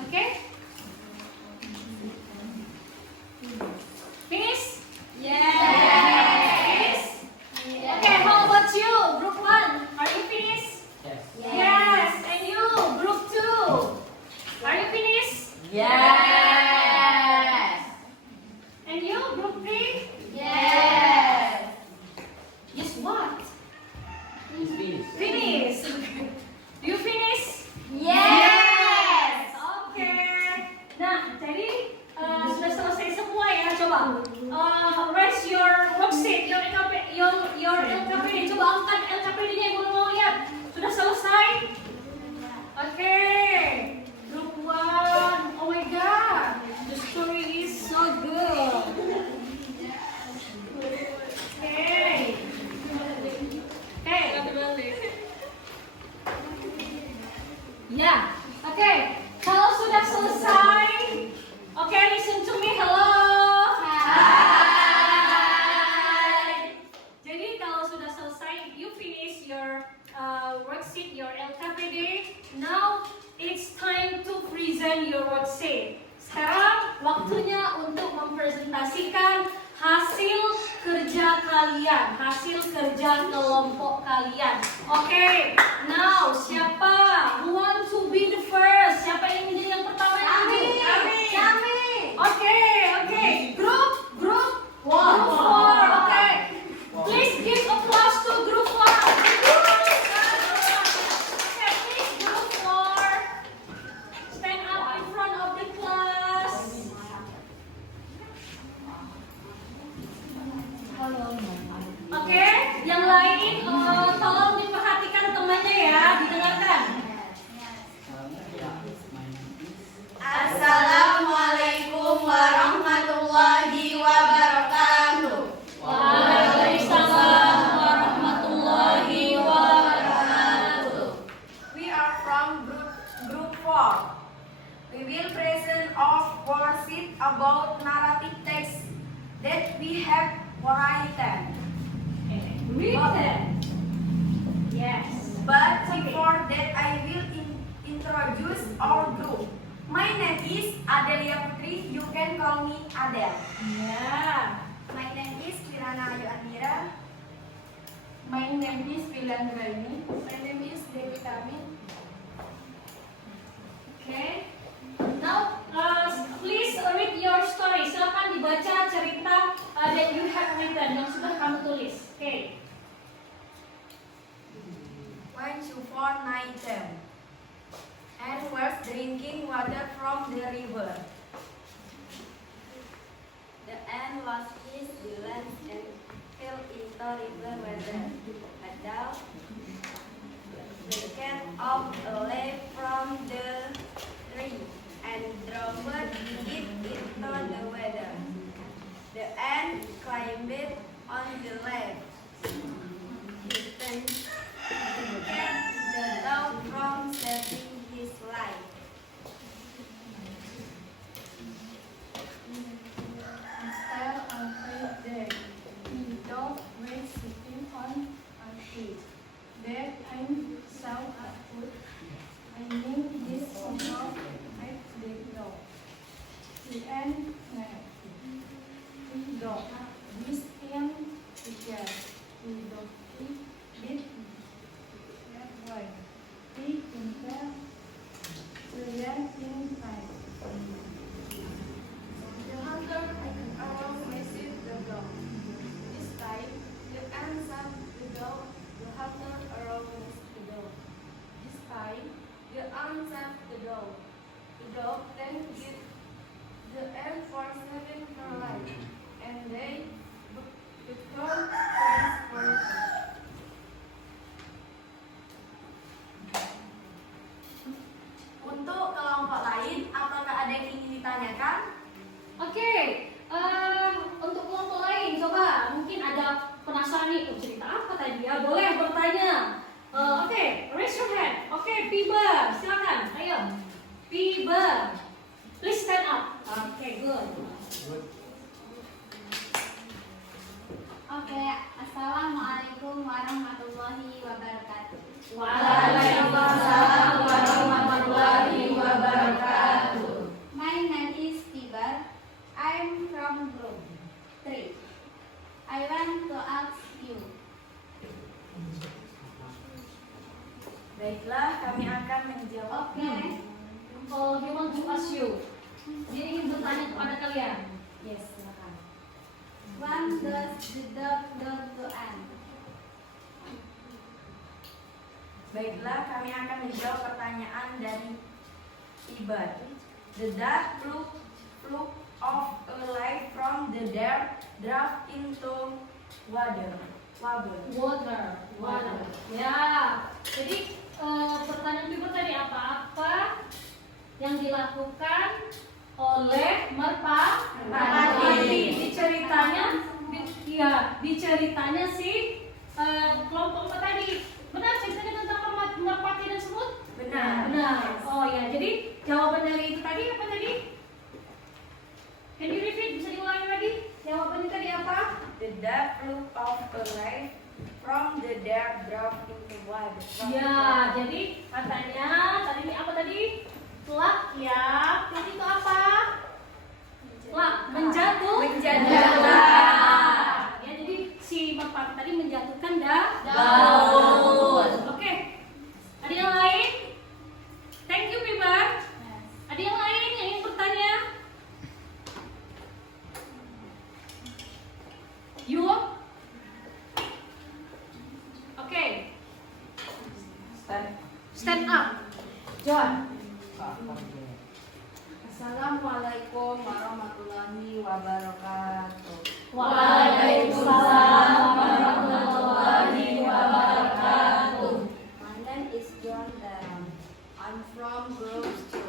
Okay? Finish? Finish? Okay, how about you? Group 1, are you finished? yes. Yes. And you, group 2, are you finished? Yes. And you, group 3? Yes. Yes, what? It's finished. Finish. Do you finish? Yes. Oke. Nah, jadi sudah selesai semua ya. Coba raise your worksheet, your LKPD. Coba angkat LKPD-nya, ibu mau lihat. Sudah selesai? Oke. Group 1. Oh my God, the story is so good. Okay. Ya, oke. Kalau sudah selesai, oke, listen to me. Hello. Hi. Jadi kalau sudah selesai, you finish your worksheet, your LKPD. Now it's time to present your worksheet. Sekarang waktunya untuk mempresentasikan hasil kerja kalian, hasil kerja kelompok kalian. Oke, now siapa who want to be the first? Siapa yang menjadi yang pertama ini? Oke, group 4. Oke, please give applause to group 4. Okay, please group 4 stand up in front of the class. Oke, yang lain tolong diperhatikan temannya ya, didengarkan. Assalamualaikum warahmatullahi wabarakatuh. Waalaikumsalam warahmatullahi wabarakatuh. We are from group 4. We will present of worksheet about narrative text that we have written. Written. Yes. But Okay. before that, I will introduce our group. My name is Adelia Putri. You can call me Adel. Yeah. My name is Kirana Ayu Admira. My name is Filan Raini. My name is Dewi Tamin. Okay. Now, please read your story. Silakan dibaca cerita that you have written yang sudah kamu tulis. Okay. When you found item and was drinking water from the river. The ant was his villain and fell into river water. A dog cat up a leaf from the tree and dropped it into the water. The ant climbed on the leaf. It kept the dog from saving his life. Instead of right there, the dog was sitting on a seat. There I saw a foot. I knew this was not at the dog. The ant snapped. The dog whisked him to death. The dog bit that way. He compared the ant inside. The hunter had around received the dog. This time, the ant shot the dog. The hunter around the dog. This time, the ant shot the dog. The dog then hit the ant for saving her life, and they become friends forever. Untuk kelompok lain, apakah ada yang ingin ditanyakan? Oke, untuk kelompok lain, coba mungkin ada penasaran nih, cerita apa tadi ya? Boleh bertanya. Oke, raise your hand. Oke, Piba, silakan. Ayo, Piba, please stand up. Oke, good. Oke, Assalamualaikum warahmatullahi wabarakatuh. Waalaikumsalam warahmatullahi wabarakatuh. My name is Tibar. I'm from group 3. I want to ask you. Baiklah, kami akan menjawab. Oke. He want to ask you. Dia ingin bertanya kepada kalian. Yes, silakan. What does the dog do to ant? Baiklah, kami akan menjawab pertanyaan dari Ibar. The dog flew off a light from the dare, dropped into water. Water. Ya. Jadi pertanyaan Piba tadi apa yang dilakukan oleh merpati? Diceritanya si kelompok apa tadi? Benar ceritanya tentang merpati dan semut? Benar. Oh ya, jadi jawaban dari itu tadi apa tadi? Can you repeat? Bisa diulangi lagi? Jawabannya tadi apa? The dog flew off a light from the dare, dropped into water. Ya, jadi katanya tadi ini apa tadi? Plak ya. Plak itu apa? Plak, menjatuhkan. Ya, jadi si merpati tadi menjatuhkan daun. Oke. Ada yang lain? Thank you, Pibar. Ada yang lain yang ingin bertanya? You? Oke. Stand up. John. Assalamualaikum warahmatullahi wabarakatuh. Waalaikumsalam warahmatullahi wabarakatuh. My name is John Darren. I'm from group 2.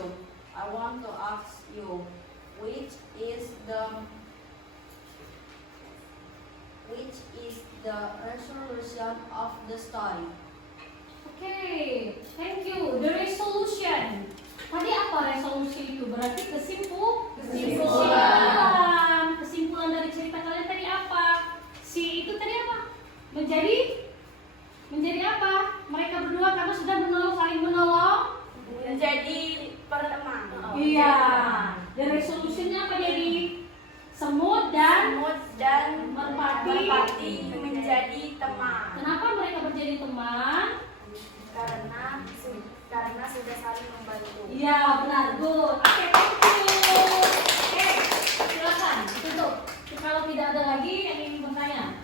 I want to ask you, which is the resolution of the story? Oke, thank you. The resolution. Tadi apa resolusi semut dan merpati menjadi teman. Kenapa mereka menjadi teman? Karena sudah saling membantu. Iya, benar, good. Oke, thank you. Oke, silakan tutup. Kalau tidak ada lagi yang ingin bertanya.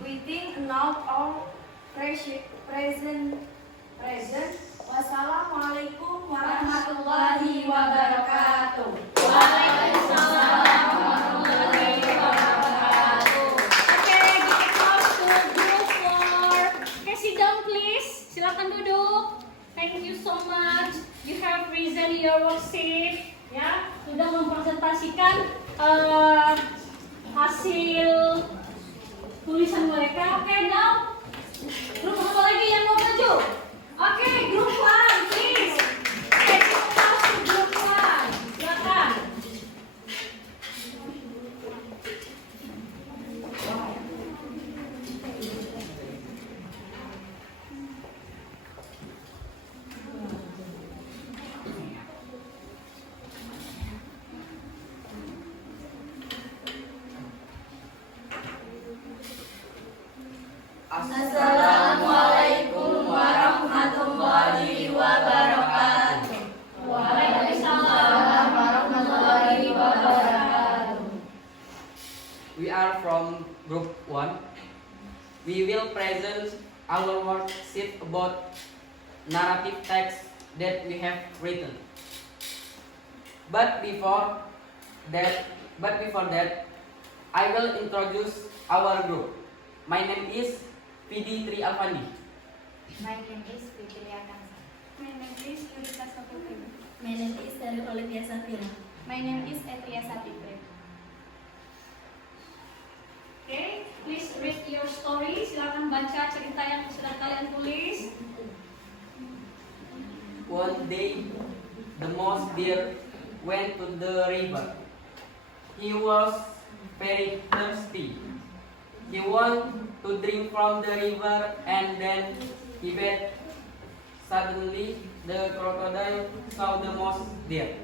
We think now all present. Wassalamualaikum warahmatullahi wabarakatuh. Waalaikumsalam warahmatullahi wabarakatuh. Oke, give applause to group 4. Oke, sit down please. Silakan duduk. Thank you so much. You have present your worksheet. Ya, sudah mempresentasikan hasil tulisan mereka. Oke, now grup apa lagi yang mau maju? Oke, grup 1, please. Oke, kita masuk grup 1. Silakan. Assalamualaikum warahmatullahi wabarakatuh. Waalaikumsalam warahmatullahi wabarakatuh. We are from group 1. We will present our worksheet about narrative text that we have written. But before that, I will introduce our group. My name is Fidi Tri Alfandi. My name is Fitria Kansa. My name is Yurika Saputri. My name is Dari Olivia Safira. My name is Etria Sapitri. Oke, please read your story. Silakan baca cerita yang sudah kalian tulis. One day, the mouse deer went to the river. He was very thirsty. He wanted to drink from the river, and then he bathed. Suddenly, the crocodile saw the mouse deer.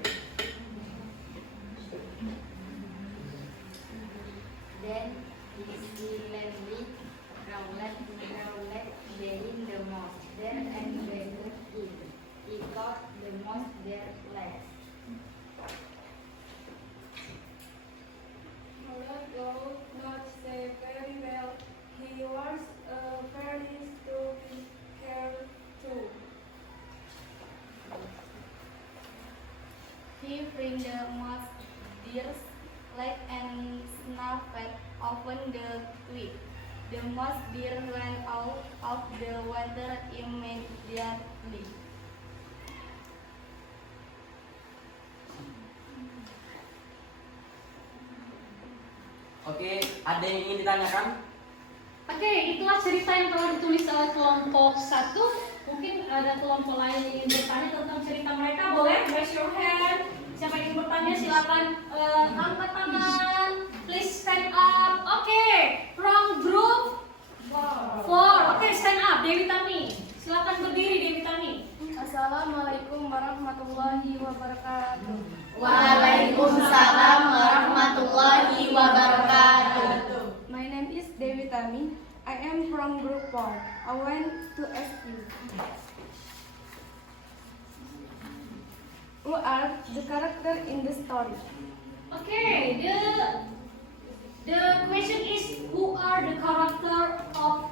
Then he silently crawled behind the mouse there and bathed it. He caught the mouse there last. Although not say very well, he was a very stupid girl too. He freed the mouse deer's leg and snapped open the twig. The mouse deer ran out of the water immediately. Oke, ada yang ingin ditanyakan? Oke, itulah cerita yang telah ditulis oleh kelompok 1. Mungkin ada kelompok lain yang ingin bertanya tentang cerita mereka. Boleh raise your hand. Siapa yang ingin bertanya silakan angkat tangan. Please stand up. Oke, from group 4. Oke, stand up. Dewi Tami. Silakan berdiri Dewi Tami. Assalamualaikum warahmatullahi wabarakatuh. Waalaikumsalam warahmatullahi wabarakatuh. My name is Dewi Tami. I am from group 4. I want to ask you, who are the character in the story? Okay, the question is who are the character of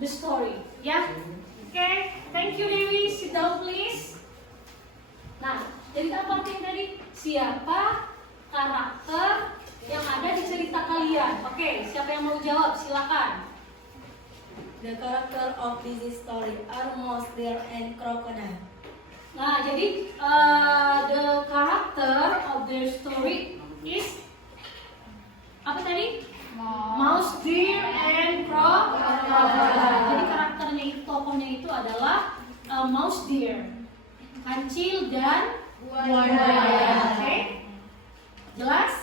the story? Ya, okay. Thank you Dewi. Sit down please. Nah, cerita apa yang tadi? Siapa karakter yang ada di cerita kalian? Oke, siapa yang mau jawab? Silakan. The character of this story are mouse, deer, and crocodile. Nah, jadi the character of the story is apa tadi? Mouse, deer, and crocodile. Jadi karakternya itu, tokohnya itu adalah mouse, deer, kancil dan buaya. Oke, jelas?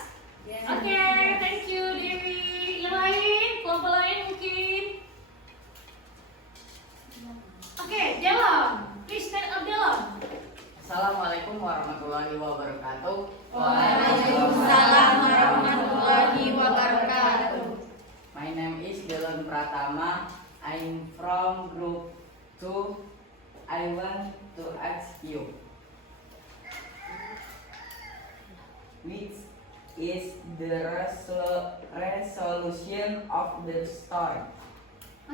Oke, thank you Dewi. Yang lain, kelompok lain mungkin. Oke, Delam. Please stand up Delam. Assalamualaikum warahmatullahi wabarakatuh. Waalaikumsalam warahmatullahi wabarakatuh. My name is Dylan Pratama. I'm from group 2. I want to ask you, which is the resolution of the story?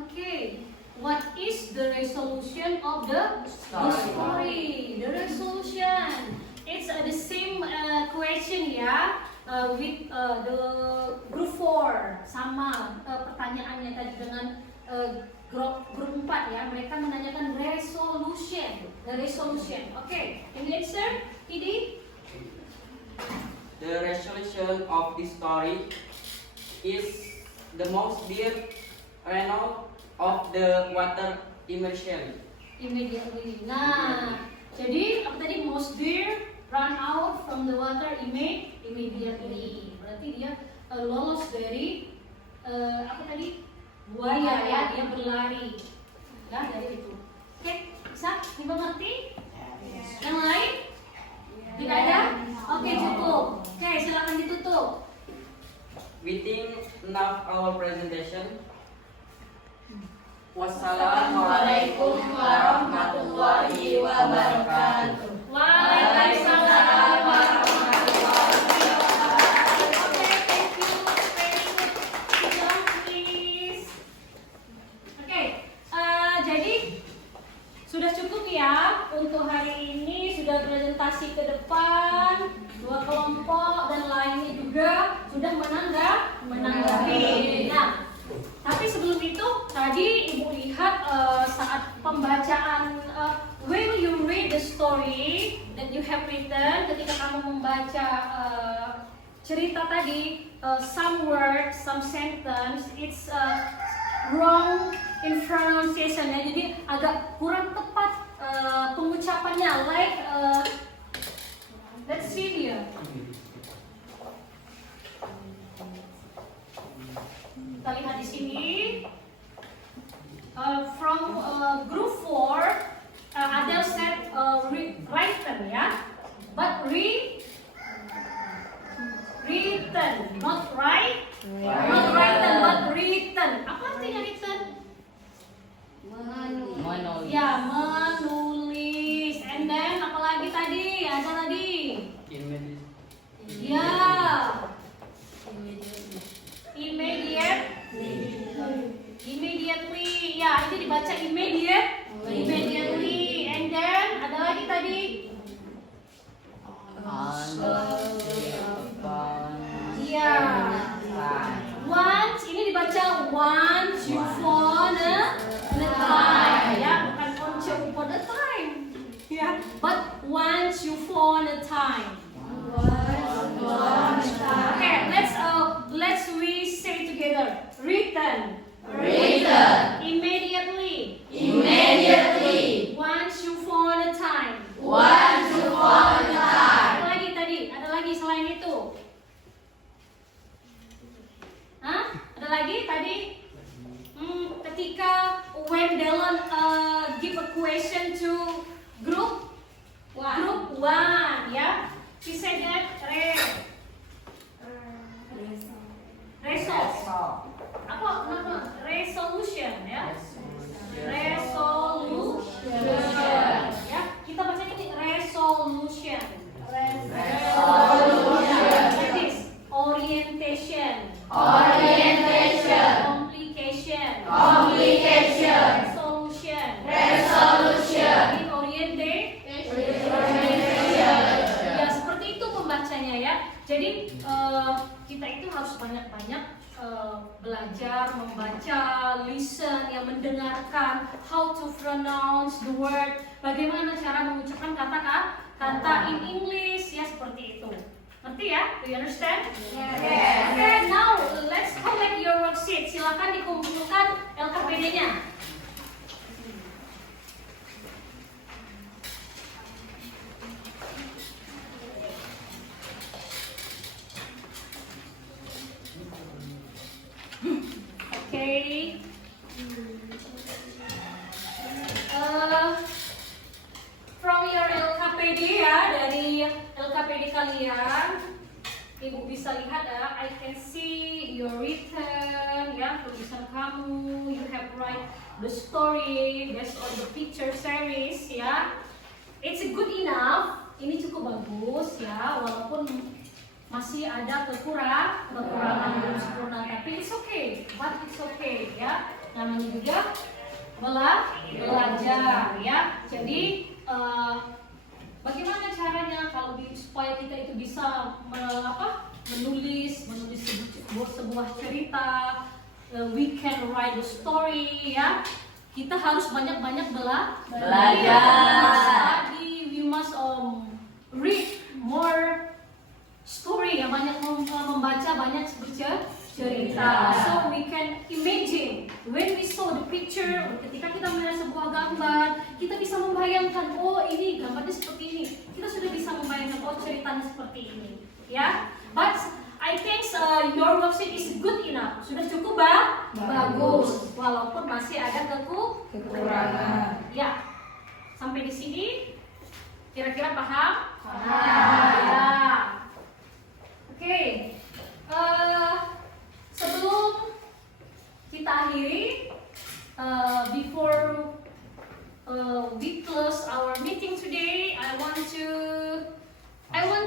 Okay, what is the resolution of the story? The resolution. It's the same question ya, with the group 4 sama pertanyaannya tadi dengan grup 4 ya. Mereka menanyakan resolution, the resolution. Okay, any answer, Idi? The resolution of this story is the most dear runout of the water immersion. Immediately. Nah, jadi apa tadi? Most deer run out from the water immediately. Berarti dia lolos dari apa tadi? Buaya ya, dia berlari. Ya, dari itu. Oke, bisa dimengerti? Yang lain? Tidak ada? Oke, cukup. Oke, silakan ditutup. We think enough our presentation. Wassalamualaikum warahmatullahi wabarakatuh. Waalaikumsalam warahmatullahi wabarakatuh. Oke, thank you. Very good. Sit down, please. Oke, jadi sudah cukup ya untuk hari ini. Sudah presentasi ke depan, 2 kelompok dan lainnya juga sudah menanggapi. Nah, tapi sebelum itu tadi Ibu lihat saat pembacaan when you read the story that you have written, ketika kamu membaca cerita tadi, some word, some sentence, it's wrong in pronunciation ya, jadi agak kurang tepat pengucapannya. Like let's see here. Kita lihat di sini from group 4, Adele said written ya, but written, not right, not written but written. Apa artinya written? Menulis. Ya, menulis. And then apa lagi tadi? Ada lagi? Ya. Immediately, ya ini dibaca immediately, and then ada lagi tadi, ya, once ini dibaca once you upon a time, ya bukan once you upon a time, ya, but once you upon a time. Okay, let's we say together. Written. Immediately. Once you upon a time. Ada lagi tadi? Ada lagi selain itu? Hah? Ada lagi tadi? Ketika when Dylan give a question to group 1, ya. He said that resolution ya. Resolution. Ya, kita baca ini resolution. That is orientation. Complication. Resolution. Ini orientation. Ya, seperti itu pembacanya ya. Jadi kita itu harus banyak-banyak belajar membaca, listen, yang mendengarkan, how to pronounce the word, bagaimana cara mengucapkan kata in English ya, seperti itu. Ngerti ya? Do you understand? Yes. Okay, now let's collect your worksheet. Silakan dikumpulkan LKPD-nya. Okay. From your LKPD, sekalian, Ibu bisa lihat ya, I can see your written, ya, tulisan kamu. You have write the story based on the picture series, ya. It's good enough. Ini cukup bagus, ya, walaupun masih ada kekurangan belum sempurna, tapi it's okay. But it's okay, ya. Namanya juga belajar, ya. Jadi bagaimana caranya supaya kita itu bisa menulis sebuah cerita, we can write the story, ya. Kita harus banyak-banyak Belajar. Study, we must read more story, ya, banyak membaca banyak cerita. So we can imagine when we saw the picture, ketika kita melihat sebuah gambar, kita bisa membayangkan, oh ini gambarnya seperti ini. Kita sudah bisa membayangkan, oh ceritanya seperti ini, ya. But I think your worksheet is good enough. Sudah cukup bagus, walaupun masih ada kekurangan. Ya, sampai di sini kira-kira paham? Ya. Oke. Sebelum kita akhiri, before we close our meeting today, I want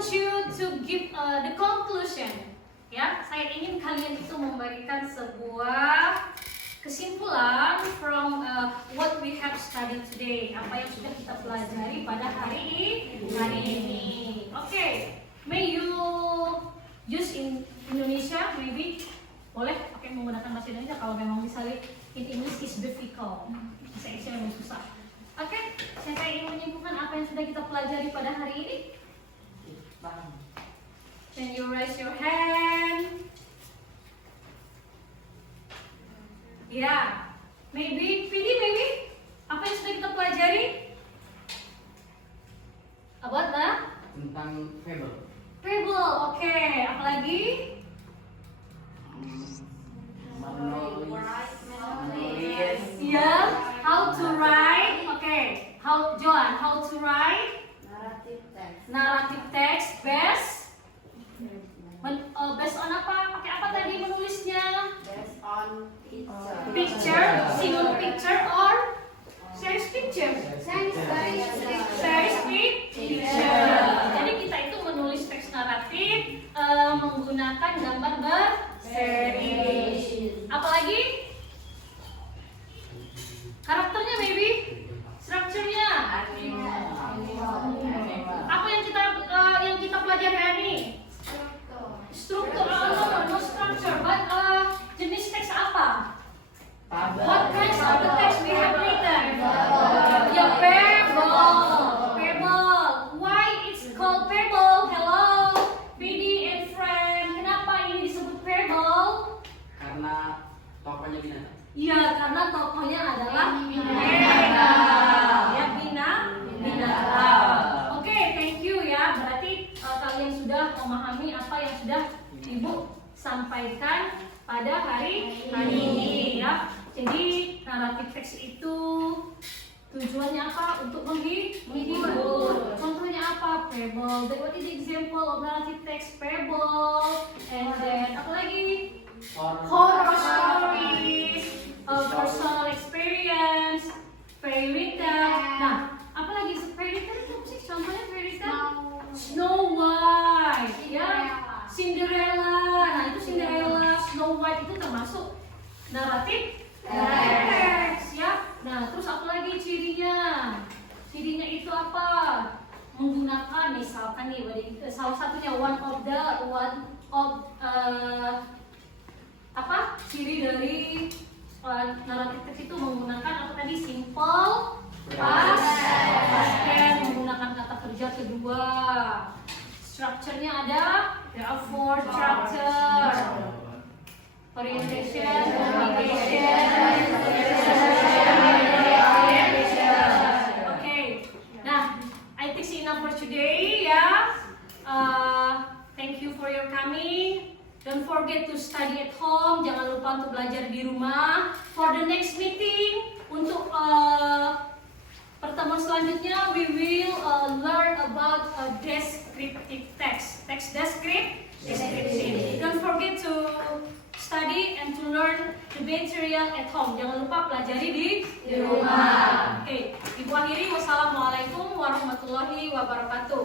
you to give the conclusion. Ya, saya ingin kalian itu memberikan sebuah kesimpulan from what we have studied today. Apa yang sudah kita pelajari pada hari ini. Okay, may you use in Indonesia, maybe. Boleh pakai menggunakan bahasa Indonesia kalau memang misalnya in English is difficult, bahasa Indonesia memang susah. Oke, saya ingin menyimpulkan apa yang sudah kita pelajari pada hari ini. Can you raise your hand? Ya, maybe PD, maybe apa yang sudah kita pelajari? About Tentang fable. Fable, oke. Apalagi? Menulis. Ya, how to write? Oke. Joan, how to write? Narrative text based on apa? Pakai apa tadi menulisnya? Based on Picture, single picture or series picture? Series picture. Jadi kita itu menulis teks naratif menggunakan gambar berseri. Apalagi? Karakternya, baby? Strukturnya? Apa yang kita pelajari hari ini? Struktur. No structure, but jenis teks apa? What kinds of the text we have written? Ya, fable. Why it's called fable? Hello, PD and friend. Kenapa ini disebut fable? Karena tokohnya binatang. Iya, karena tokohnya adalah binatang. Ya, binatang. Oke, thank you ya. Berarti kalian sudah memahami apa yang sudah Ibu sampaikan pada hari ini, ya. Jadi naratif teks itu tujuannya apa? Untuk menghibur. Contohnya apa? Fable. What is the example of narrative text? Fable. And then apa lagi? Horror stories, personal experience, fairy tale. Nah, apa lagi fairy tale itu sih? Contohnya fairy tale? Snow White, ya. Cinderella. Nah, itu Cinderella, Snow White itu termasuk naratif teks, ya. Nah, terus apa lagi cirinya? Cirinya itu apa? Menggunakan misalkan nih, salah satunya one of ciri dari naratif teks itu menggunakan apa tadi? Simple past tense, menggunakan kata kerja kedua. Strukturnya ada, there are 4 structure: orientation, communication, okay. Nah, I think it's enough for today, ya. Thank you for your coming. Don't forget to study at home. Jangan lupa untuk belajar di rumah. For the next meeting, untuk Pertemuan selanjutnya we will learn about descriptive text. Text descriptive. Don't forget to study and to learn the material at home. Jangan lupa pelajari di rumah. Oke, Ibu akhiri. Wassalamualaikum warahmatullahi wabarakatuh.